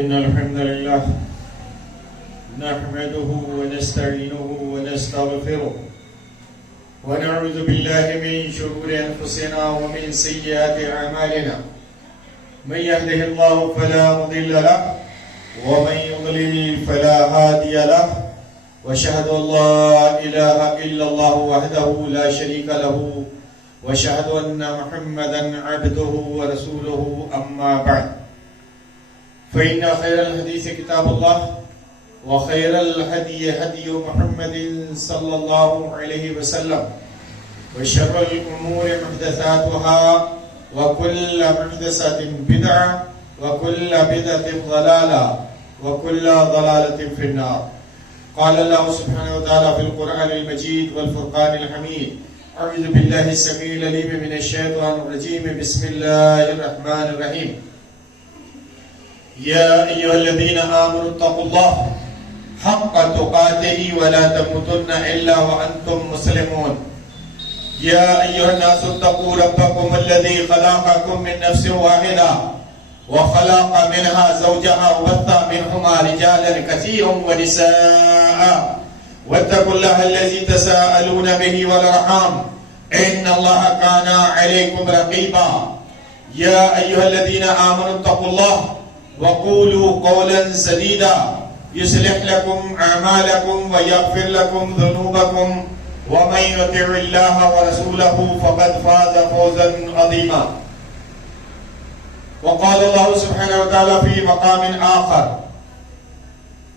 إن الحمد لله نحمده ونستعينه ونستغفره ونعوذ بالله من شرور أنفسنا ومن سيئات أعمالنا من يهده الله فلا مضل له ومن يضلل فلا هادي له وأشهد أن لا إله إلا الله وحده لا شريك له وأشهد أن محمدا عبده ورسوله أما بعد فإن خير الحديث كتاب الله وخير الهدي هدي محمد صلى الله عليه وسلم وشر الأمور محدثاتها وكل محدثة بدعة وكل بدعة ضلالة وكل ضلالة في النار. قال الله سبحانه وتعالى في القرآن المجيد والفرقان الحميد: أعوذ بالله السميع العليم من الشيطان الرجيم. بسم الله الرحمن الرحيم. يا أيها الذين آمنوا اتقوا الله حق تقاته ولا تموتن إلا وأنتم مسلمون. يا أيها الناس اتقوا ربكم الذي خلقكم من نفس واحدة وخلق منها زوجها وبث منهما رجالا كثيرا ونساء واتقوا الله الذي تساءلون به والأرحام إن الله كان عليكم رقيبا. يا أيها الذين آمنوا اتقوا الله وقولوا قولا سديدا يصلح لكم أعمالكم ويغفر لكم ذنوبكم ومن يطع الله ورسوله فقد فاز فوزا عظيما. وقال الله سبحانه وتعالى في مقام آخر: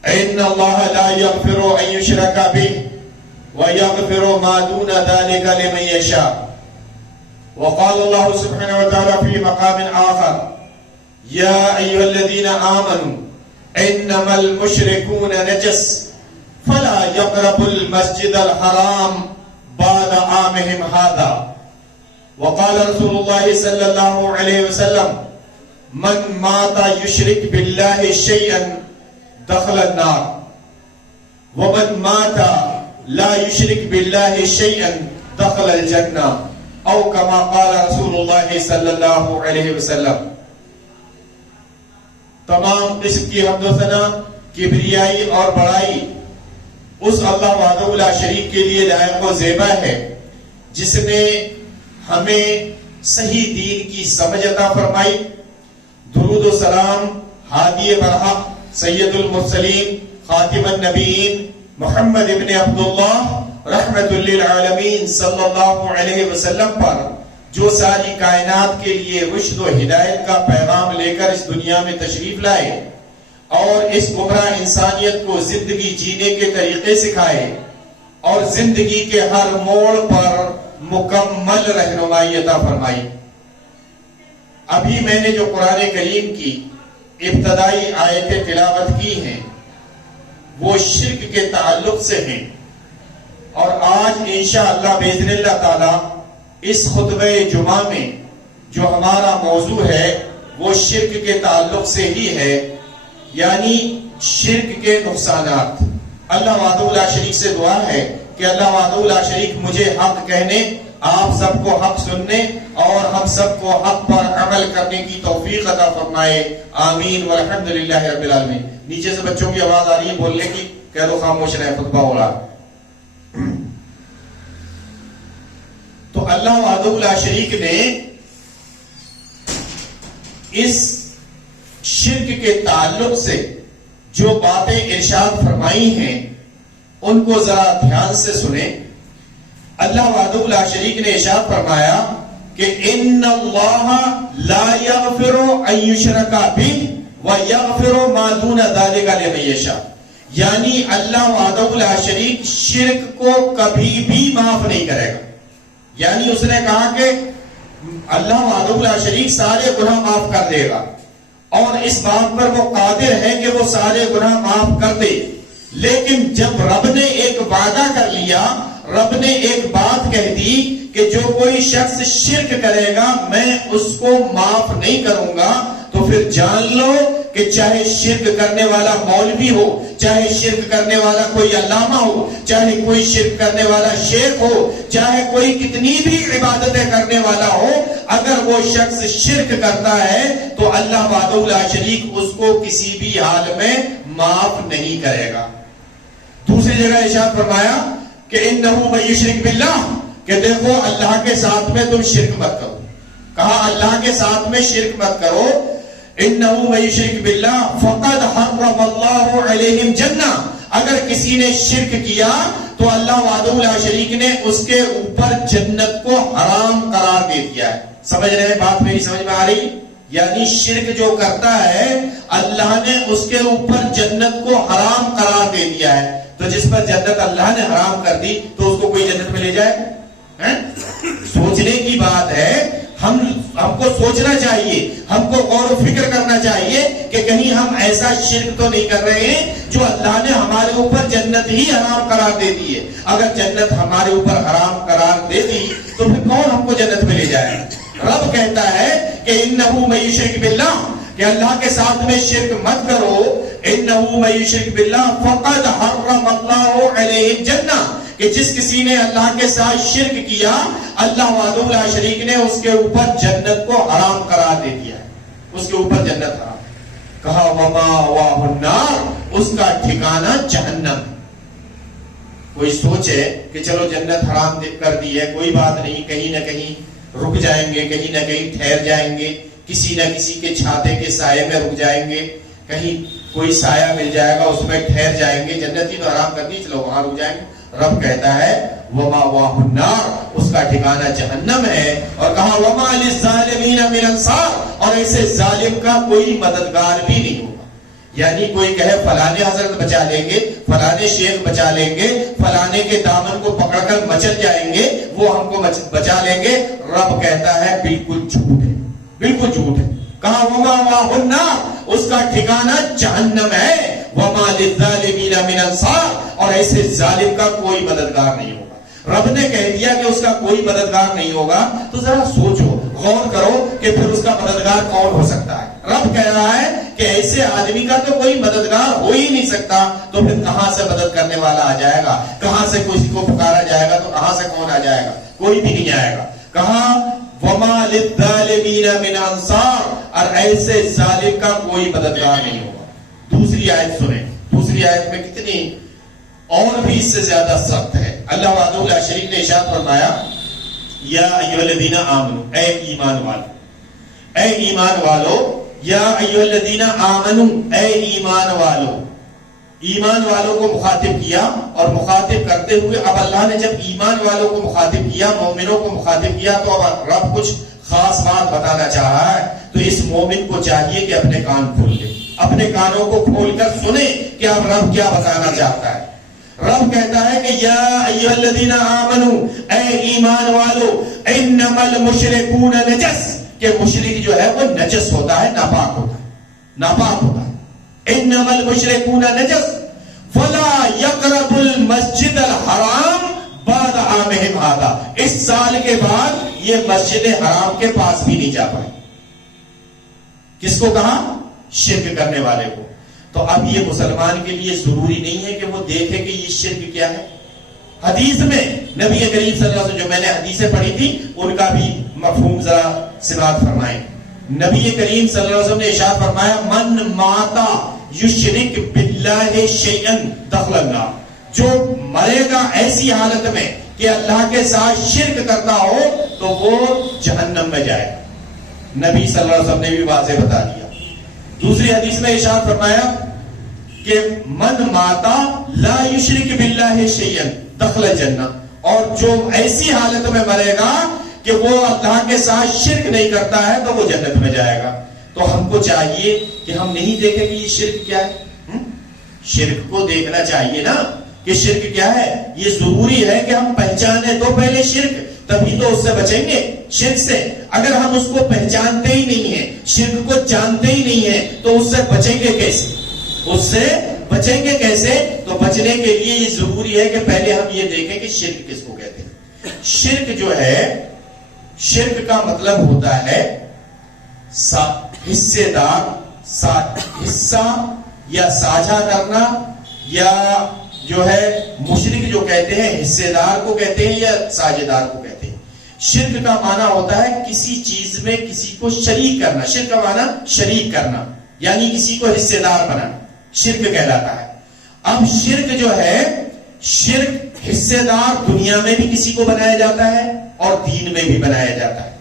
إن الله لا يغفر أن يشرك به ويغفر ما دون ذلك لمن يشاء. وقال الله سبحانه وتعالى في مقام آخر: يا أيها الذين آمنوا إنما المشركون نجس فلا يقربوا المسجد الحرام بعد عامهم هذا. وقال رسول الله صلى الله عليه وسلم: من مات يشرك بالله شيئا دخل النار ومن مات لا يشرك بالله شيئا دخل الجنة أو كما قال رسول الله صلى الله عليه وسلم. تمام قسم کی حمد و ثنا، کبریائی اور بڑائی اس اللہ وحدہ لا شریک کے لیے لائق و زیبا ہے جس نے ہمیں صحیح دین کی سمجھ عطا فرمائی. درود و سلام ہادی برحق سید المرسلین خاتم النبیین محمد ابن عبداللہ رحمت للعالمین صلی اللہ علیہ وسلم پر، جو ساری کائنات کے لیے رشد و ہدایت کا پیغام لے کر اس دنیا میں تشریف لائے اور اس گمراہ انسانیت کو زندگی جینے کے طریقے سکھائے اور زندگی کے ہر موڑ پر مکمل رہنمائی عطا فرمائی. ابھی میں نے جو قرآن کریم کی ابتدائی آیتیں تلاوت کی ہیں وہ شرک کے تعلق سے ہیں، اور آج انشاءاللہ باذن اللہ تعالی اس خطبہ جمعہ میں جو ہمارا موضوع ہے وہ شرک کے تعلق سے ہی ہے، یعنی شرک کے نقصانات. اللہ وحدہ لا شریک سے دعا ہے کہ اللہ وحدہ لا شریک مجھے حق کہنے، آپ سب کو حق سننے اور ہم سب کو حق پر عمل کرنے کی توفیق عطا فرمائے. آمین والحمدللہ رب العالمین. نیچے سے بچوں کی آواز آ رہی ہے بولنے کی، کہہ دو خاموش رہے، خطبہ ہو رہا. تو اللہ وحدہ لا شریک نے اس شرک کے تعلق سے جو باتیں ارشاد فرمائی ہیں ان کو ذرا دھیان سے سنیں. اللہ وحدہ لا شریک نے ارشاد فرمایا کہ ان اللہ لا یغفر ان یشرک بہ ویغفر ما دون ذلک لمن یشاء. یعنی اللہ وحدہ لا شریک شرک کو کبھی بھی معاف نہیں کرے گا. یعنی اس نے کہا کہ اللہ وحدہ لا شریک سارے گناہ معاف کر دے گا اور اس بات پر وہ قادر ہے کہ وہ سارے گناہ معاف کر دے. لیکن جب رب نے ایک وعدہ کر لیا، رب نے ایک بات کہہ دی کہ جو کوئی شخص شرک کرے گا میں اس کو معاف نہیں کروں گا، تو پھر جان لو کہ چاہے شرک کرنے والا مولوی ہو، چاہے شرک کرنے والا کوئی علامہ ہو، چاہے کوئی شرک کرنے والا شیخ ہو، چاہے کوئی کتنی بھی عبادتیں کرنے والا ہو، اگر وہ شخص شرک کرتا ہے تو اللہ وحدہ لا شریک اس کو کسی بھی حال میں معاف نہیں کرے گا۔ دوسری جگہ ارشاد فرمایا کہ انہو من یشرک باللہ، کہ دیکھو اللہ کے ساتھ میں تم شرک مت کرو، کہا اللہ کے ساتھ میں شرک مت کرو، انہو من یشرک باللہ فقد حرم اللہ علیہ الجنہ، اگر کسی نے شرک کیا تو اللہ وحدہ لا شریک نے اس کے اوپر جنت کو حرام قرار دے دیا ہے۔ سمجھ رہے ہیں بات میری سمجھ میں آ رہی؟ یعنی شرک جو کرتا ہے اللہ نے اس کے اوپر جنت کو حرام قرار دے دیا ہے، تو جس پر جنت اللہ نے حرام کر دی تو اس کو کوئی جنت میں لے جائے؟ سوچنے کی بات ہے، ہم کو سوچنا چاہیے، ہم کو غور و فکر کرنا چاہیے کہ کہیں ہم ایسا شرک تو نہیں کر رہے ہیں جو اللہ نے ہمارے اوپر جنت ہی حرام قرار دے دی ہے۔ اگر جنت ہمارے اوپر حرام قرار دے دی تو پھر کون ہم کو جنت میں لے جائے؟ رب کہتا ہے کہ انہو من یشرک باللہ، کہ اللہ کے ساتھ میں شرک مت کرو، انہو من یشرک باللہ فقد حرم اللہ علیہ الجنہ، کہ جس کسی نے اللہ کے ساتھ شرک کیا اللہ وحدہ لا شریک نے اس کے اوپر جنت کو حرام قرار دے دیا ہے، اس کے اوپر جنت حرام۔ کہا ومأواہ النار، اس کا ٹھکانہ جہنم۔ کوئی سوچے کہ چلو جنت حرام کر دی ہے، کوئی بات نہیں، کہیں نہ کہیں رک جائیں گے، کہیں نہ کہیں ٹھہر جائیں گے، کسی نہ کسی کے چھاتے کے سائے میں رک جائیں گے، کہیں کوئی سایہ مل جائے گا اس میں ٹھہر جائیں گے، جنت ہی تو حرام کر دی چلو وہاں رک جائیں گے۔ رب کہتا ہے ومأواہ النار، اس کا ٹھکانہ جہنم ہے، اور کہا وما للظالمین من انصار، اور ایسے ظالم کا کوئی مددگار بھی نہیں ہوگا۔ یعنی کوئی کہے فلانے حضرت بچا لیں گے، فلانے شیخ بچا لیں گے، فلانے کے دامن کو پکڑ کر مچل جائیں گے، وہ ہم کو بچا لیں گے، رب کہتا ہے بالکل جھوٹ ہے، بالکل جھوٹ ہے۔ کہا ومأواہ النار، اس کا ٹھکانہ جہنم ہے، وما للظالمین من انصار، اور ایسے ظالم کا کوئی مددگار نہیں ہوگا۔ رب نے کہہ دیا کہ اس کا کوئی مددگار نہیں ہوگا، تو ذرا سوچو، غور کرو کہ پھر اس کا مددگار کون ہو سکتا ہے؟ رب کہہ رہا ہے کہ ایسے آدمی کا تو کوئی مددگار ہو ہی نہیں سکتا، تو پھر کہاں سے مدد کرنے والا آ جائے گا؟ کہاں سے کسی کو پکارا جائے گا؟ تو کہاں سے کون آ جائے گا؟ کوئی بھی نہیں آئے گا۔ کہا وما للظالمین من انصار، اور ایسے ظالم کا کوئی مددگار نہیں ہوگا۔ دوسری آیت سنیں، دوسری آیت میں کتنی اور بھی اس سے زیادہ سخت ہے۔ اللہ وحدہ لا شریک نے ارشاد فرمایا یا ایھا الذین آمنو، اے ایمان والو، اے ایمان والو، یا ایھا الذین آمنو، اے ایمان والو، ایمان والوں کو مخاطب کیا، اور مخاطب کرتے ہوئے اب اللہ نے جب ایمان والوں کو مخاطب کیا، مومنوں کو مخاطب کیا، تو اب رب کچھ خاص بات بتانا چاہ رہا ہے، تو اس مومن کو چاہیے کہ اپنے کان کھول لے، اپنے کانوں کو کھول کر سنے کہ اب رب کیا بتانا چاہتا ہے۔ رب کہتا ہے کہ یا ایھا الذین آمنو، اے ایمان والو، انما المشرکون نجس، کہ مشرک جو ہے وہ نجس ہوتا ہے، ناپاک ہوتا ہے، ناپاک ہوتا ہے۔ انما المشرکون نجس فلا یقربوا المسجد الحرام بعد عامہم ھذا، اس سال کے بعد یہ مسجد حرام کے پاس بھی نہیں جا پائے۔ کس کو کہا؟ شرک کرنے والے کو۔ تو اب یہ مسلمان کے لیے ضروری نہیں ہے کہ وہ دیکھے کہ یہ شرک کیا ہے۔ حدیث میں نبی کریم صلی اللہ علیہ وسلم، جو میں نے حدیثیں پڑھی تھی ان کا بھی مفہوم ذرا سماعت فرمائیں۔ نبی کریم صلی اللہ علیہ وسلم نے ارشاد فرمایا من ماتا یشرک باللہ شیئا دخل النار، جو مرے گا ایسی حالت میں کہ اللہ کے ساتھ شرک کرتا ہو تو وہ جہنم میں جائے گا۔ نبی صلی اللہ علیہ وسلم نے بھی واضح بتا دیا۔ دوسری حدیث میں ارشاد فرمایا کہ من ماتا لا یشرک باللہ شیئا دخل الجنہ، اور جو ایسی حالت میں مرے گا کہ وہ اللہ کے ساتھ شرک نہیں کرتا ہے تو وہ جنت میں جائے گا۔ تو ہم کو چاہیے کہ ہم نہیں دیکھیں کہ یہ شرک کیا ہے، شرک کو دیکھنا چاہیے نا کہ شرک کیا ہے۔ یہ ضروری ہے کہ ہم پہچانے تو پہلے شرک، تبھی تو اس سے بچیں گے شرک سے۔ اگر ہم اس کو پہچانتے ہی نہیں ہیں، شرک کو جانتے ہی نہیں ہیں، تو اس سے بچیں گے کیسے؟ اس سے بچیں گے کیسے؟ تو بچنے کے لیے یہ ضروری ہے کہ پہلے ہم یہ دیکھیں کہ شرک کس کو کہتے ہیں۔ شرک جو ہے، شرک کا مطلب ہوتا ہے حصے دار، حصہ یا ساجھا کرنا، یا جو ہے مشرک جو کہتے ہیں حصے دار کو کہتے ہیں یا ساجھے دار کو کہتے ہیں۔ شرک کا معنی ہوتا ہے کسی چیز میں کسی کو شریک کرنا. شرک کا معنی شریک کرنا یعنی کسی کو حصے دار بنانا شرک کہلاتا ہے. اب شرک جو ہے, شرک حصے دار دنیا میں بھی کسی کو بنایا جاتا ہے اور دین میں بھی بنایا جاتا ہے.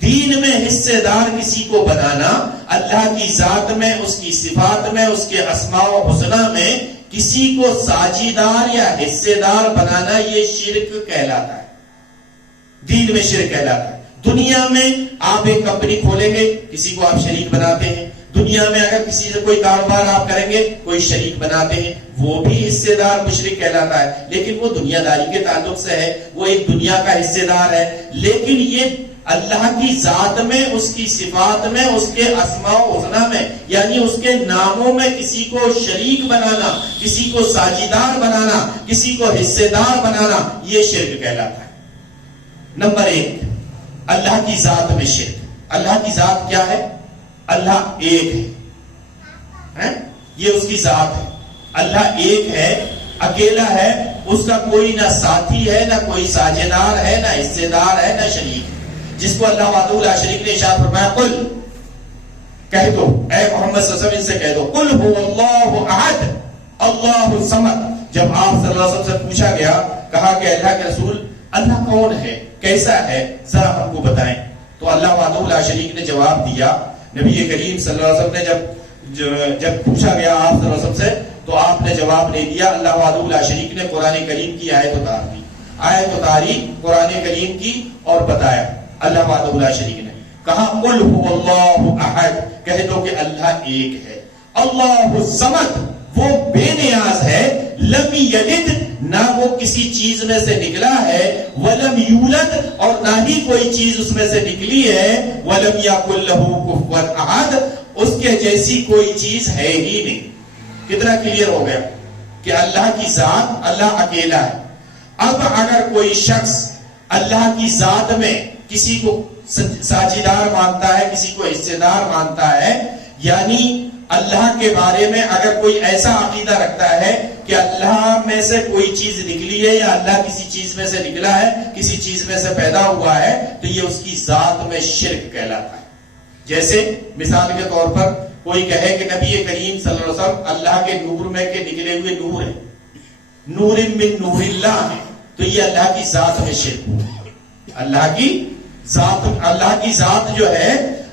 دین میں حصے دار کسی کو بنانا, اللہ کی ذات میں, اس کی صفات میں, اس کے اسماء و حسنہ میں کسی کو ساجیدار یا حصے دار بنانا, یہ شرک کہلاتا ہے. دین میں شرک کہلاتا ہے. دنیا میں آپ ایک کمپنی کھولیں گے, کسی کو آپ شریک بناتے ہیں. دنیا میں اگر کسی سے کوئی کاروبار آپ کریں گے, کوئی شریک بناتے ہیں, وہ بھی حصے دار مشرک کہلاتا ہے. لیکن وہ دنیا داری کے تعلق سے ہے, وہ ایک دنیا کا حصے دار ہے. لیکن یہ اللہ کی ذات میں, اس کی صفات میں, اس کے اسماء و حسنہ میں یعنی اس کے ناموں میں کسی کو شریک بنانا, کسی کو ساجیدار بنانا, کسی کو حصے دار بنانا, یہ شرک کہلاتا ہے. نمبر 1, اللہ کی ذات میں شرک. اللہ کی ذات کیا ہے؟ اللہ ایک ہے, یہ اس کی ذات ہے. اللہ ایک ہے, اکیلا ہے, اس کا کوئی نہ ساتھی ہے, نہ کوئی ساجیدار ہے, نہ حصے دار ہے, نہ شریک ہے. جس کو اللہ وحدہ لا شریک نے ارشاد فرمایا, قل کہہ دو اے محمد صلی اللہ علیہ وسلم, ان سے کہہ دو, قل هو اللہ احد اللہ الصمد. جب آپ صلی اللہ علیہ وسلم سے پوچھا گیا, کہا کہ اللہ کے رسول اللہ کون ہے, کیسا ہے, ذرا ہم کو بتائیں, تو اللہ وحدہ لا شریک نے جواب دیا. نبی کریم صلی اللہ علیہ وسلم نے جب پوچھا گیا آپ صلی اللہ علیہ وسلم سے, تو آپ نے جواب نہیں دیا. اللہ وحدہ لا شریک نے قرآن کریم کی آیت اتار دی, آیت اتاری قرآن کریم کی اور بتایا. اللہ وحدہ لا شریک نے کہا قل هو اللہ احد, کہہ دو کہ اللہ ایک ہے. اللہ الصمد, وہ بے نیاز ہے. لم یلد, نہ وہ کسی چیز میں سے نکلا ہے. ولم یولد, اور نہ ہی کوئی چیز اس میں سے نکلی ہے. ولم یکن لہ کفوا احد, اس کے جیسی کوئی چیز ہے ہی نہیں. کتنا کلیئر ہو گیا کہ اللہ کی ذات, اللہ اکیلا ہے. اب اگر کوئی شخص اللہ کی ذات میں کسی کو ساجیدار مانتا ہے, کسی کو حصے دار مانتا ہے, یعنی اللہ کے بارے میں اگر کوئی ایسا عقیدہ رکھتا ہے کہ اللہ میں سے کوئی چیز نکلی ہے یا اللہ کسی چیز میں سے نکلا ہے, کسی چیز میں سے پیدا ہوا ہے, تو یہ اس کی ذات میں شرک کہلاتا ہے. جیسے مثال کے طور پر کوئی کہے کہ نبی کریم صلی اللہ علیہ وسلم اللہ کے نور میں کے نکلے ہوئے نور ہے, نور من نور اللہ ہے, تو یہ اللہ کی ذات میں شرک ہوا. اللہ کی ذات جو ہے,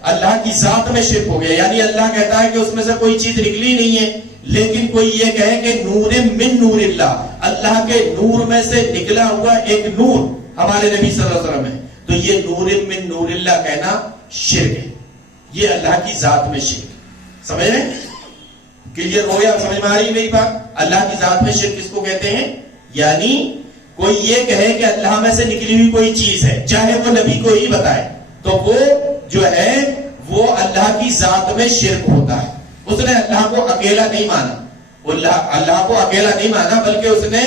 اللہ کی ذات میں شرک ہو گیا. یعنی اللہ کہتا ہے کہ اس میں سے کوئی چیز نکلی نہیں ہے, لیکن کوئی یہ کہے کہ نور من نور اللہ, اللہ کے نور میں سے نکلا ہوا ایک نور ہمارے نبی صلی اللہ علیہ وسلم ہے, تو یہ نور من نور اللہ کہنا شرک ہے. یہ اللہ کی ذات میں شرک. سمجھ رہے ہیں؟ کلیئر ہو گیا, سمجھ میں آ رہی میری بات؟ اللہ کی ذات میں شرک کس کو کہتے ہیں؟ یعنی کوئی یہ کہے کہ اللہ میں سے نکلی ہوئی کوئی چیز ہے, چاہے وہ نبی کو ہی بتائے, تو وہ جو ہے وہ اللہ کی ذات میں شرک ہوتا ہے. اس نے اللہ کو اکیلا نہیں مانا, اللہ کو اکیلا نہیں مانا, بلکہ اس نے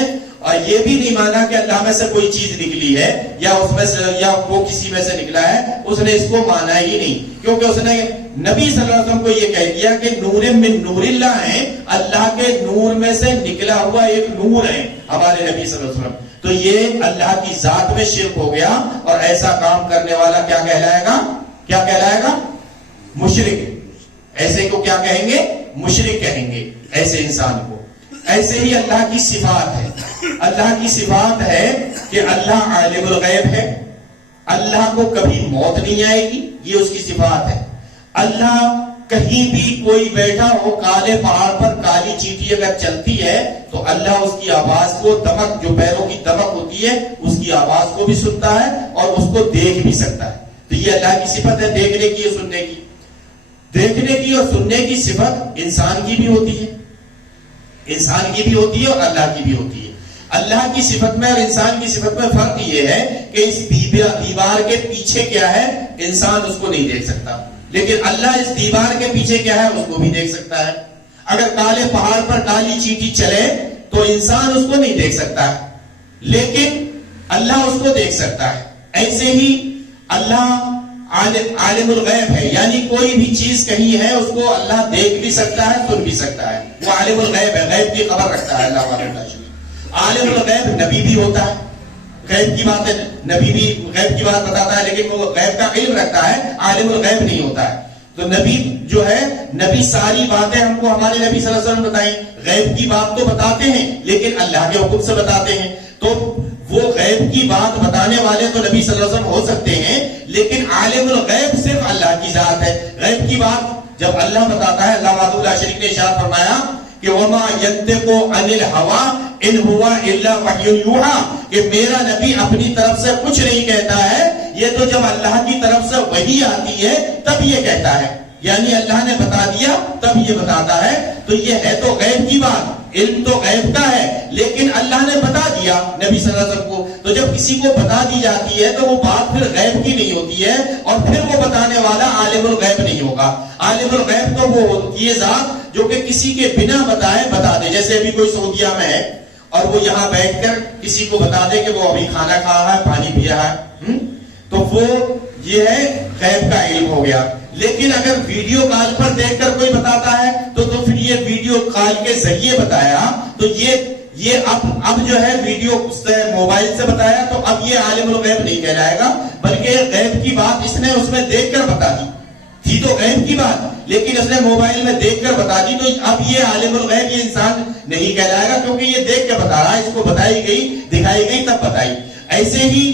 یہ بھی نہیں مانا کہ اللہ میں سے کوئی چیز نکلی ہے یا اس میں سے یا وہ کسی میں سے نکلا ہے. اس نے اس کو مانا ہی نہیں, کیونکہ اس نے نبی صلی اللہ علیہ وسلم کو یہ کہہ دیا کہ نور من نور اللہ ہے, اللہ کے نور میں سے نکلا ہوا ایک نور ہے ہمارے نبی صلی اللہ علیہ وسلم. تو یہ اللہ کی ذات میں شرک ہو گیا, اور ایسا کام کرنے والا کیا کہلائے گا؟ کیا کہلائے گا؟ مشرک. ایسے کو کیا کہیں گے؟ مشرک کہیں گے ایسے انسان کو. ایسے ہی اللہ کی صفات ہے. اللہ کی صفات ہے کہ اللہ عالم الغیب ہے, اللہ کو کبھی موت نہیں آئے گی, یہ اس کی صفات ہے. اللہ کہیں بھی کوئی بیٹھا ہو, کالے پہاڑ پر کالی چیٹی اگر چلتی ہے تو اللہ اس کی آواز کو, دمک جو پیروں کی دمک ہوتی ہے اس کی آواز کو بھی سنتا ہے اور اس کو دیکھ بھی سکتا ہے. تو یہ اللہ کی صفت ہے, دیکھنے کی اور سننے کی. دیکھنے کی اور سننے کی صفت انسان کی بھی ہوتی ہے, انسان کی بھی ہوتی ہے اور اللہ کی بھی ہوتی ہے. اللہ کی صفت میں اور انسان کی صفت میں فرق یہ ہے کہ اس دیوار کے پیچھے کیا ہے انسان اس کو نہیں دیکھ سکتا, لیکن اللہ اس دیوار کے پیچھے کیا ہے اس کو بھی دیکھ سکتا ہے. اگر کالے پہاڑ پر کالی چیٹی چلے تو انسان اس کو نہیں دیکھ سکتا ہے, لیکن اللہ اس کو دیکھ سکتا ہے. ایسے ہی اللہ عالم الغیب ہے, یعنی کوئی بھی چیز کہیں ہے اس کو اللہ دیکھ بھی سکتا ہے, سن بھی سکتا ہے. وہ عالم الغیب ہے, غیب کی خبر رکھتا ہے اللہ عالم الغیب. نبی بھی ہوتا ہے, غیب کی باتیں نبی بھی غیب کی بات بتاتا ہے لیکن وہ غیب کا علم رکھتا ہے، عالم الغیب نہیں ہوتا ہے. تو نبی جو ہے، نبی ساری باتیں ہم کو ہمارے نبی صلی اللہ علیہ وسلم بتائیں. غیب کی بات تو بتاتے ہیں لیکن اللہ کے حکم سے بتاتے ہیں. تو وہ غیب کی بات بتانے والے تو نبی صلی اللہ علیہ وسلم ہو سکتے ہیں لیکن عالم الغیب صرف اللہ کی ذات ہے. غیب کی بات جب اللہ بتاتا ہے، اللہ وحدہ لا شریک نے ارشاد فرمایا کہ وما ينطق عن الهوى ان هو الا وحی یوحى، کہ میرا نبی اپنی طرف سے کچھ نہیں کہتا ہے، یہ تو جب اللہ کی طرف سے وحی آتی ہے تب یہ کہتا ہے. یعنی اللہ نے بتا دیا تب یہ بتاتا ہے. تو یہ ہے تو غیب کی بات، علم تو غیب کا ہے لیکن اللہ نے بتا دیا نبی صلی اللہ علیہ وسلم کو. تو جب کسی کو بتا دی جاتی ہے تو وہ بات پھر غیب کی نہیں ہوتی ہے اور پھر وہ بتانے والا عالم الغیب نہیں ہوگا. عالم الغیب تو وہ ہوتی ہے ذات جو کہ کسی کے بنا بتائے بتا دے. جیسے ابھی کوئی سعودیہ میں ہے اور وہ یہاں بیٹھ کر کسی کو بتا دے کہ وہ ابھی کھانا کھا رہا ہے، پانی پیا ہے، تو وہ یہ ہے غیب کا علم ہو گیا. لیکن اگر ویڈیو کال پر دیکھ کر کوئی بتاتا ہے تو پھر یہ ویڈیو کال کے ذریعے بتایا تو یہ اب جو ہے ویڈیو موبائل سے بتایا تو اب یہ عالم الغیب نہیں کہلائے گا، بلکہ غیب کی بات اس نے اس میں دیکھ کر بتا دی تھی تو غیب کی بات، لیکن اس نے موبائل میں دیکھ کر بتا دی تو اب یہ عالم الغیب یہ انسان نہیں کہلائے گا کیونکہ یہ دیکھ کے بتا رہا ہے، اس کو بتائی گئی دکھائی گئی تب بتائی. ایسے ہی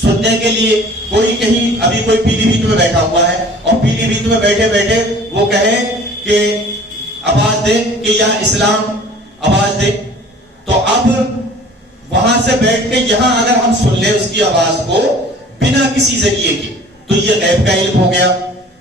سننے کے لیے کوئی کہیں ابھی کوئی پیلی بھیت میں بیٹھا ہوا ہے اور پیلی بھیت میں بیٹھے بیٹھے وہ کہے کہ آواز دے کہ یا اسلام آواز دے، تو اب وہاں سے بیٹھ کے یہاں اگر ہم سن لیں اس کی آواز کو بنا کسی ذریعے کے تو یہ غیب کا علم ہو گیا.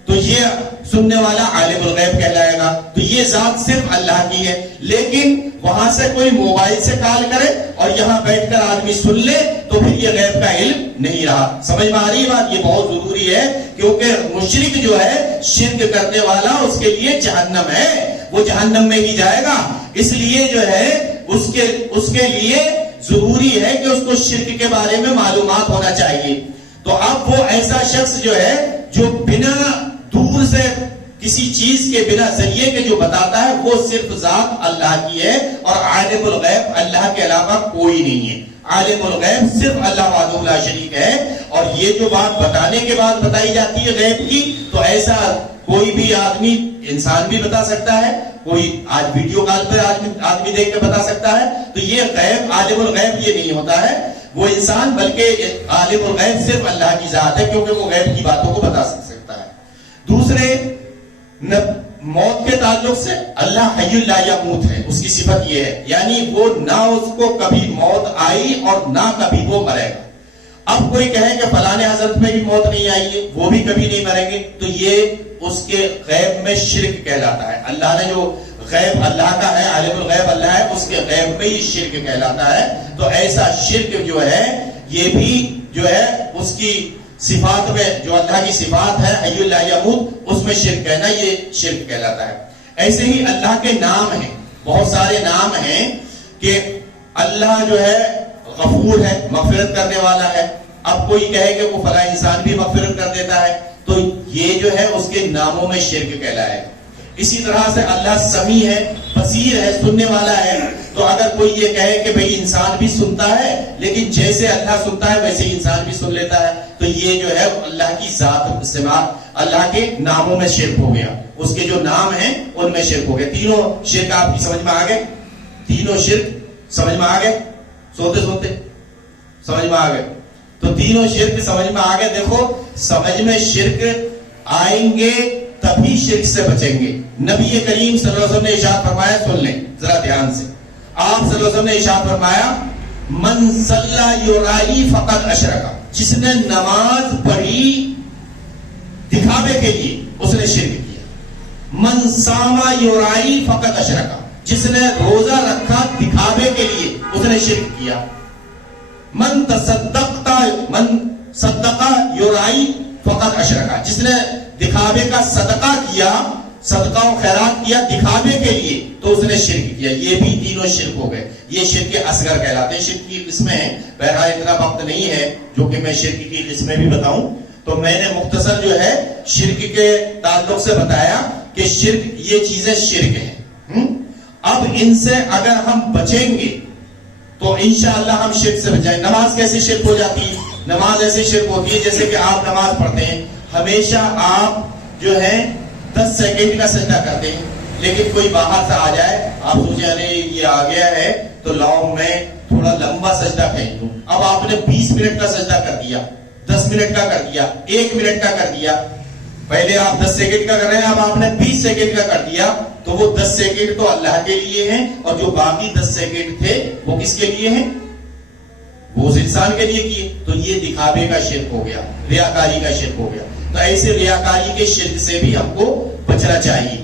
تو یہ سننے والا عالم الغیب کہلائے گا. تو یہ ذات صرف اللہ کی ہے. لیکن وہاں سے کوئی موبائل سے کال کرے اور یہاں بیٹھ کر آدمی سن لے تو پھر یہ غیب کا علم نہیں رہا. سمجھ میں آ رہی بات؟ یہ بہت ضروری ہے کیونکہ مشرک جو ہے، شرک کرنے والا، اس کے لیے جہنم ہے، وہ جہنم میں ہی جائے گا. اس لیے جو ہے اس کے لیے ضروری ہے کہ اس کو شرک کے بارے میں معلومات ہونا چاہیے. تو اب وہ ایسا شخص جو ہے جو بنا دور سے کسی چیز کے بنا ذریعے کے جو بتاتا ہے وہ صرف ذات اللہ کی ہے اور عالم الغیب اللہ کے علاوہ کوئی نہیں ہے. عالم الغیب صرف اللہ وحدہ لا شریک ہے. اور یہ جو بات بتانے کے بعد بتائی جاتی ہے غیب کی، تو ایسا کوئی بھی آدمی، انسان بھی بتا سکتا ہے، کوئی آج ویڈیو کال پر آدمی دیکھ کے بتا سکتا ہے. تو یہ غیب عالم الغیب یہ نہیں ہوتا ہے وہ انسان، بلکہ عالم الغیب صرف اللہ کی ذات ہے کیونکہ وہ غیب کی باتوں کو بتا سکتا ہے. دوسرے موت کے تعلق سے اللہ حی لا یموت ہے، اس کی صفت یہ ہے، یعنی وہ نہ اس کو کبھی موت آئی اور نہ کبھی وہ مرے گا. اب کوئی کہے کہ فلانے حضرت میں بھی موت نہیں آئی ہے، وہ بھی کبھی نہیں مریں گے، تو یہ اس کے غیب میں شرک کہلاتا ہے. اللہ نے جو غیب اللہ کا ہے، عالم الغیب اللہ ہے، اس کے غیب میں ہی شرک کہلاتا ہے. تو ایسا شرک جو ہے یہ بھی جو ہے اس کی صفات میں، جو اللہ کی صفات ہے حی لا یموت، اس میں شرک کہنا یہ شرک کہلاتا ہے. ایسے ہی اللہ کے نام ہیں، بہت سارے نام ہیں کہ اللہ جو ہے غفور ہے، مغفرت کرنے والا ہے. اب کوئی کہے کہ وہ فلاں انسان بھی مغفرت کر دیتا ہے تو یہ جو ہے اس کے ناموں میں شرک کہلائے. اسی طرح سے اللہ سمیع ہے، بصیر ہے، سننے والا ہے. تو اگر کوئی یہ کہے کہ بھئی انسان بھی سنتا ہے لیکن جیسے اللہ سنتا ہے ویسے انسان بھی سن لیتا ہے، تو یہ جو ہے اللہ کی ذات استعمال، اللہ کے ناموں میں شرک ہو گیا. اس کے جو نام ہیں ان میں شرک ہو گیا. تینوں شرک آپ کی سمجھ میں آ گئے؟ تینوں شرک سمجھ میں آ گئے؟ سوتے سوتے سمجھ میں آ گئے؟ تو تینوں شرک سمجھ میں آ گئے. دیکھو سمجھ میں شرک آئیں گے تبھی شرک سے بچیں گے. نبی کریم صلی اللہ علیہ وسلم نے ارشاد فرمایا، سن لیں ذرا دھیان سے، آپ صلی اللہ علیہ وسلم نے ارشاد فرمایا من صلی یرائی فقد اشرک، جس نے نماز پڑھی دکھاوے کے لیے اس نے شرک کیا. من صام یرائی فقد اشرک، جس نے روزہ رکھا دکھاوے کے لیے اس نے شرک کیا. من صدقہ یرائی فقد اشرک، جس نے دکھاوے کا صدقہ کیا، صدقہ و خیرات کیا دکھاوے کے لیے تو اس نے شرک کیا. یہ بھی تینوں شرک ہو گئے. یہ شرک اصغر کہلاتے ہیں. شرک کی قسمیں ہیں، بہرحال اتنا وقت نہیں ہے جو کہ میں شرک کی قسمیں بھی بتاؤں. تو میں نے مختصر جو ہے شرک کے تعلق سے بتایا کہ شرک، یہ چیزیں شرک ہیں. اب ان سے اگر ہم بچیں گے تو انشاءاللہ ہم شرک سے بچائیں. نماز کیسے شرک ہو جاتی ہے؟ نماز ایسے شرک ہوتی ہے جیسے کہ آپ نماز پڑھتے ہیں, ہمیشہ آپ جو ہے 10 سیکنڈ کا سجدہ کرتے ہیں, لیکن کوئی باہر سے آ جائے, آپ سوچے ارے یہ آ گیا ہے تو لاؤ میں تھوڑا لمبا سجدہ کھینچ دوں. اب آپ نے 20 منٹ کا سجدہ کر دیا, 10 منٹ کا کر دیا, 1 منٹ کا کر دیا. پہلے آپ 10 سیکنڈ کا کر رہے ہیں, اب آپ نے 20 سیکنڈ کا کر دیا, تو وہ 10 سیکنڈ تو اللہ کے لیے ہیں, اور جو باقی 10 سیکنڈ تھے وہ کس کے لیے ہیں؟ وہ اس انسان کے لیے کیے. تو یہ دکھاوے کا شرک ہو گیا, ریاکاری کا شرک ہو گیا. تو ایسے ریاکاری کے شرک سے بھی ہم کو بچنا چاہیے.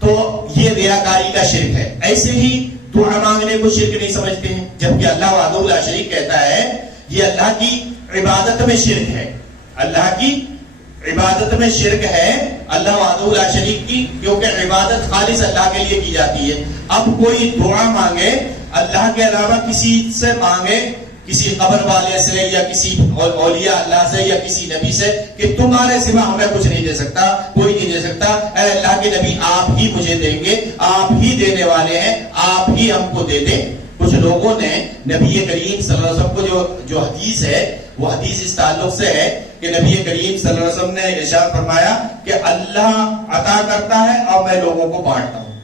تو یہ ریاکاری کا شرک ہے. ایسے ہی دعا مانگنے کو شرک نہیں سمجھتے ہیں, جبکہ اللہ وحدہ لا شریک کہتا ہے یہ اللہ کی عبادت میں شرک ہے, اللہ کی عبادت میں شرک ہے اللہ وحدہ لا شریک کی, کیونکہ عبادت خالص اللہ کے لیے کی جاتی ہے. اب کوئی دعا مانگے اللہ کے علاوہ کسی سے مانگے, کسی قبر والے سے یا کسی اولیاء اللہ سے یا کسی نبی سے, کہ تمہارے سوا ہمیں کچھ نہیں دے سکتا, کوئی نہیں دے سکتا, اے اللہ کے نبی آپ ہی مجھے دیں گے, آپ ہی دینے والے ہیں, آپ ہی ہم کو دے دیں. کچھ لوگوں نے نبی کریم صلی اللہ علیہ وسلم کو جو حدیث ہے, وہ حدیث اس تعلق سے ہے کہ نبی کریم صلی اللہ علیہ وسلم نے ارشاد فرمایا کہ اللہ عطا کرتا ہے اور میں لوگوں کو بانٹتا ہوں,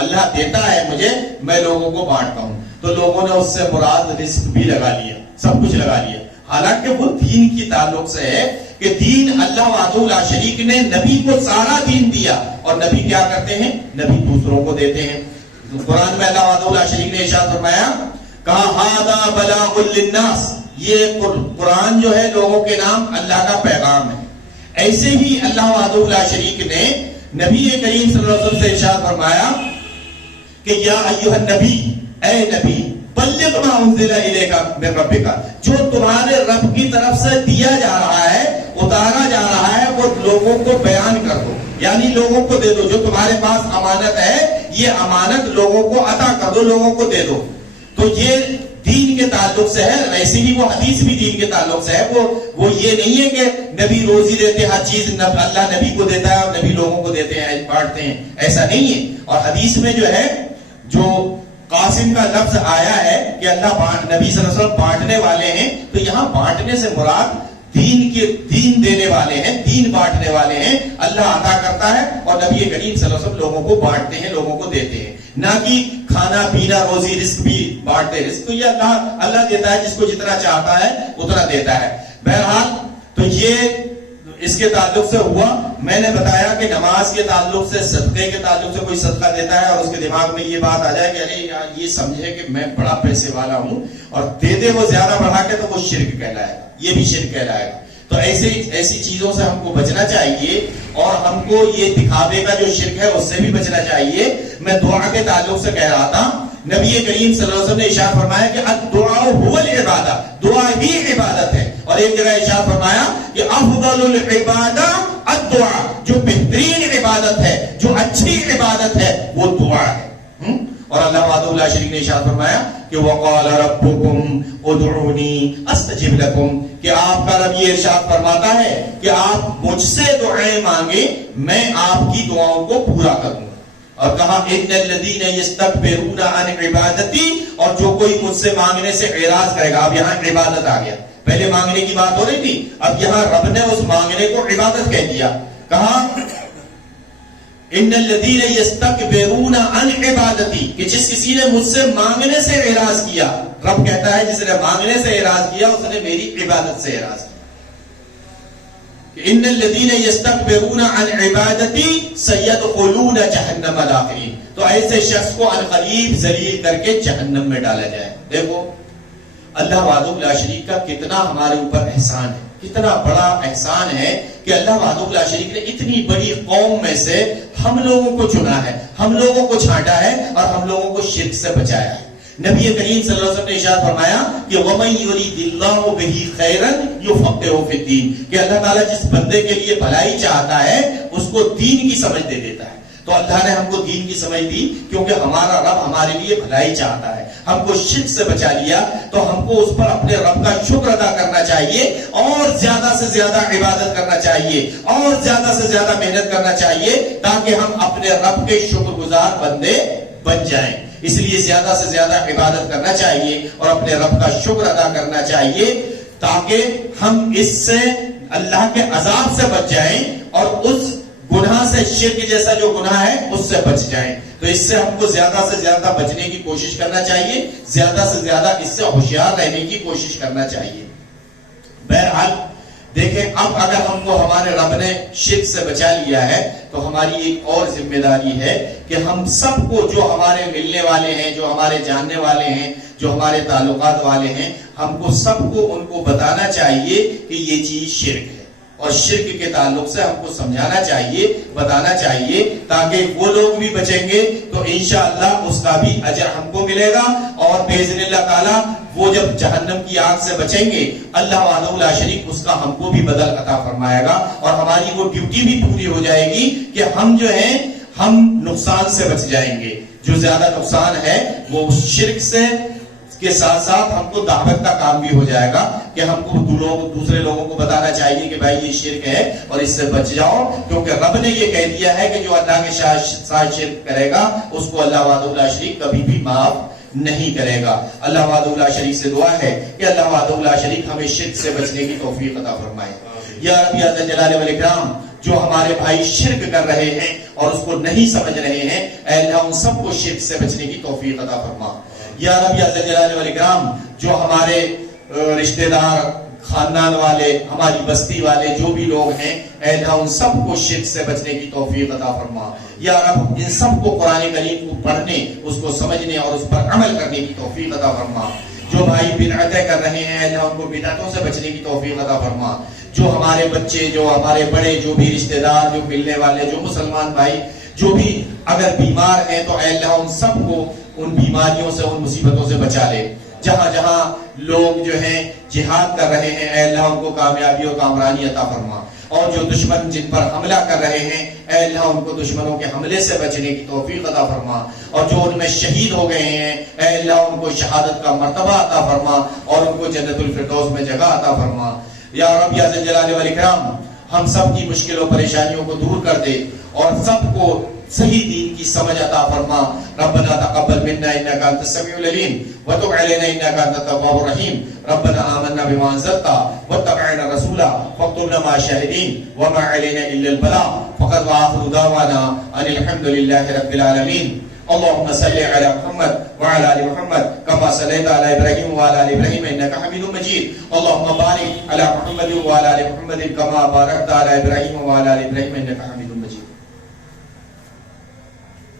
اللہ دیتا ہے مجھے, میں لوگوں کو بانٹتا ہوں. تو لوگوں نے اس سے مراد رزق بھی لگا لیا, سب کچھ لگا لیا, حالانکہ وہ دین کی تعلق سے ہے کہ دین اللہ وحدہ لا شریک نے نبی کو سارا دین دیا, اور نبی کیا کرتے ہیں؟ نبی دوسروں کو دیتے ہیں. قرآن میں اللہ وحدہ لا شریک نے ارشاد فرمایا کہا ھذا بلاغ للناس, یہ قرآن جو ہے لوگوں کے نام اللہ کا پیغام ہے. ایسے ہی اللہ وحدہ لا شریک نے نبی کریم صلی اللہ علیہ وسلم سے ارشاد فرمایا کہ یا ایھا النبی, اے نبی, بلغ ما انزل الیک من ربک, جو تمہارے رب کی طرف سے دیا جا رہا ہے, اتارا جا رہا ہے, وہ لوگوں کو بیان کر دو, یعنی لوگوں کو دے دو. جو تمہارے پاس امانت ہے, یہ امانت لوگوں کو عطا کر دو, لوگوں کو دے دو. تو یہ دین کے تعلق سے ہے. ایسے ہی وہ حدیث بھی دین کے تعلق سے ہے. وہ یہ نہیں ہے کہ نبی روزی دیتے, ہر چیز اللہ نبی کو دیتا ہے اور نبی لوگوں کو دیتے ہیں, بانٹتے ہیں, ایسا نہیں ہے. اور حدیث میں جو ہے, جو قاسم کا لفظ آیا ہے کہ اللہ نبی صلی اللہ علیہ وسلم بانٹنے والے ہیں, تو یہاں بانٹنے سے مراد دین دینے والے ہیں, دین بانٹنے والے ہیں. اللہ عطا کرتا ہے اور نبی کریم صلی اللہ علیہ وسلم لوگوں کو بانٹتے ہیں, لوگوں کو دیتے ہیں, نہ کہ کھانا پینا روزی رزق بھی بانٹتے. رزق تو یہ اللہ دیتا ہے, جس کو جتنا چاہتا ہے اتنا دیتا ہے. بہرحال تو یہ اس کے تعلق سے ہوا. میں نے بتایا کہ نماز کے تعلق سے, صدقے کے تعلق سے, کوئی صدقہ دیتا ہے اور اس کے دماغ میں یہ بات آ جائے کہ ارے یار یہ سمجھے کہ میں بڑا پیسے والا ہوں, اور دے دے وہ زیادہ بڑھا کے, تو وہ شرک کہلائے گا, یہ بھی شرک کہلائے گا. تو ایسی چیزوں سے ہم کو بچنا چاہیے, اور ہم کو یہ دکھاوے کا جو شرک ہے اس سے بھی بچنا چاہیے. میں دعا کے تعلق سے کہہ رہا تھا, نبی کریم صلی اللہ علیہ وسلم نے ارشاد فرمایا کہ الدعاء هو العبادہ, دعا ہی عبادت ہے. اور ایک جگہ ارشاد فرمایا کہ افضل العبادہ الدعاء, جو بہترین عبادت ہے, جو اچھی عبادت ہے, وہ دعا ہے. اور اللہ وحدہ لا شریک نے ارشاد فرمایا کہ وقال ربکم ادعونی استجب لکم, کہ آپ کا رب یہ ارشاد فرماتا ہے کہ آپ مجھ سے دعائیں مانگیں, میں آپ کی دعاؤں کو پورا کروں. اور کہا ان الذین یستکبرون عن عبادتی, اور جو کوئی مجھ سے مانگنے سے اعراض کرے گا. اب یہاں عبادت آ گیا, پہلے مانگنے کی بات ہو رہی تھی, اب یہاں رب نے اس مانگنے کو عبادت کہہ دیا. کہا ان الذین یستکبرون عن عبادتی, کہ جس کسی نے مجھ سے مانگنے سے اعراض کیا, رب کہتا ہے جس نے مانگنے سے اعراض کیا اس نے میری عبادت سے اعراض کیا. ان الذین یستکبرون عن عبادتی سیدخلون جہنم داخلین, تو ایسے شخص کو القریب ذلیل کر کے جہنم میں ڈالا جائے. دیکھو اللہ وحدہ لا شریک کا کتنا ہمارے اوپر احسان ہے, کتنا بڑا احسان ہے کہ اللہ وحدہ لا شریک نے اتنی بڑی قوم میں سے ہم لوگوں کو چنا ہے, ہم لوگوں کو چھانٹا ہے, اور ہم لوگوں کو شرک سے بچایا ہے. نبی کریم صلی اللہ علیہ وسلم نے ارشاد فرمایا کہ وَمَن يُرِدِ اللَّهُ بِهِ خَيْرًا يُفَقِّهُ فِي الدِّينِ, کہ اللہ تعالیٰ جس بندے کے لیے بھلائی چاہتا ہے اس کو دین کی سمجھ دے دیتا ہے. تو اللہ نے ہم کو دین کی سمجھ دی, کیونکہ ہمارا رب ہمارے لیے بھلائی چاہتا ہے, ہم کو شرک سے بچا لیا. تو ہم کو اس پر اپنے رب کا شکر ادا کرنا چاہیے, اور زیادہ سے زیادہ عبادت کرنا چاہیے, اور زیادہ سے زیادہ محنت کرنا چاہیے, تاکہ ہم اپنے رب کے شکر گزار بندے بن جائیں. اس لیے زیادہ سے زیادہ عبادت کرنا چاہیے اور اپنے رب کا شکر ادا کرنا چاہیے تاکہ ہم اس سے اللہ کے عذاب سے بچ جائیں اور اس گناہ سے، شرک جیسا جو گناہ ہے اس سے بچ جائیں۔ تو اس سے ہم کو زیادہ سے زیادہ بچنے کی کوشش کرنا چاہیے، زیادہ سے زیادہ اس سے ہوشیار رہنے کی کوشش کرنا چاہیے۔ بہرحال دیکھیں، اب اگر ہم کو ہمارے رب نے شرک سے بچا لیا ہے تو ہماری ایک اور ذمہ داری ہے کہ ہم سب کو، جو ہمارے ملنے والے ہیں، جو ہمارے جاننے والے ہیں، جو ہمارے تعلقات والے ہیں، ہم کو سب کو ان کو بتانا چاہیے کہ یہ چیز شرک ہے، اور شرک کے تعلق سے ہم کو سمجھانا چاہیے، بتانا چاہیے، تاکہ وہ لوگ بھی بچیں گے تو انشاءاللہ اس کا بھی اجر ہم کو ملے گا، اور باذن اللہ تعالی وہ جب جہنم کی آگ سے بچیں گے اللہ وحدہ لا شریک اس کا ہم کو بھی بدل عطا فرمائے گا، اور ہماری وہ ڈیوٹی بھی پوری ہو جائے گی کہ ہم جو ہیں ہم نقصان سے بچ جائیں گے۔ جو زیادہ نقصان ہے وہ شرک سے کے ساتھ ساتھ ہم کو دعوت کا کام بھی ہو جائے گا کہ ہم کو دوسرے لوگوں کو بتانا چاہیے کہ بھائی یہ شرک ہے اور اس سے بچ جاؤ، کیونکہ رب نے یہ کہہ دیا ہے کہ جو اللہ کے ساتھ شرک کرے گا اس کو اللہ وحدہ لا شریک کبھی بھی معاف نہیں کرے گا۔ اللہ وحدہ لا شریک سے دعا ہے کہ اللہ وحدہ لا شریک ہمیں شرک سے بچنے کی توفیق عطا فرمائے۔ یا رب یا ذل جلال والاکرام، جو ہمارے بھائی شرک کر رہے ہیں اور اس کو نہیں سمجھ رہے ہیں، اے اللہ ان سب کو شرک سے بچنے کی توفیق عطا فرما۔ یا رب یا ذل جلال والاکرام، جو ہمارے رشتہ دار، خاندان والے، ہماری بستی والے جو بھی لوگ ہیں، اے اللہ ان سب کو شرک سے بچنے کی توفیق عطا فرما۔ یا رب ان سب کو قرآن کریم کو پڑھنے، اس کو سمجھنے اور اس پر عمل کرنے کی توفیق عطا فرما۔ جو بھائی بدعتیں کر رہے ہیں، اللہ ان کو بدعتوں سے بچنے کی توفیق عطا فرما۔ جو ہمارے بچے، جو ہمارے بڑے، جو بھی رشتہ دار، جو ملنے والے، جو مسلمان بھائی جو بھی اگر بیمار ہیں تو اے اللہ ان سب کو ان بیماریوں سے، ان مصیبتوں سے بچا لے۔ جہاں جہاں لوگ جو ہیں جہاد کر رہے ہیں، اے اللہ ان کو کامیابی اور کامرانی عطا فرما، اور جو دشمن جن پر حملہ کر رہے ہیں، اے اللہ ان کو دشمنوں کے حملے سے بچنے کی توفیق عطا فرما، اور جو ان میں شہید ہو گئے ہیں، اے اللہ ان کو شہادت کا مرتبہ عطا فرما اور ان کو جنت الفردوس میں جگہ عطا فرما۔ یا رب یا ذل جلال والاکرام، ہم سب کی مشکلوں پریشانیوں کو دور کر دے اور سب کو صحیح دین کی سمجھ عطا فرما۔ ربنا تقبل منا انك انت السميع العليم وتب علينا انك انت التواب الرحيم۔ ربنا آمنا بما انزلت واتبعنا الرسول فاكتبنا مع الشاهدين وما علينا الا البلاغ فقد واخر دعوانا ان الحمد لله رب العالمين۔ اللهم صل على محمد وعلى ال محمد كما صليت على ابراهيم وعلى ال ابراهيم انك حميد مجيد۔ اللهم بارك على محمد وعلى ال محمد كما باركت على ابراهيم وعلى ال ابراهيم انك حميد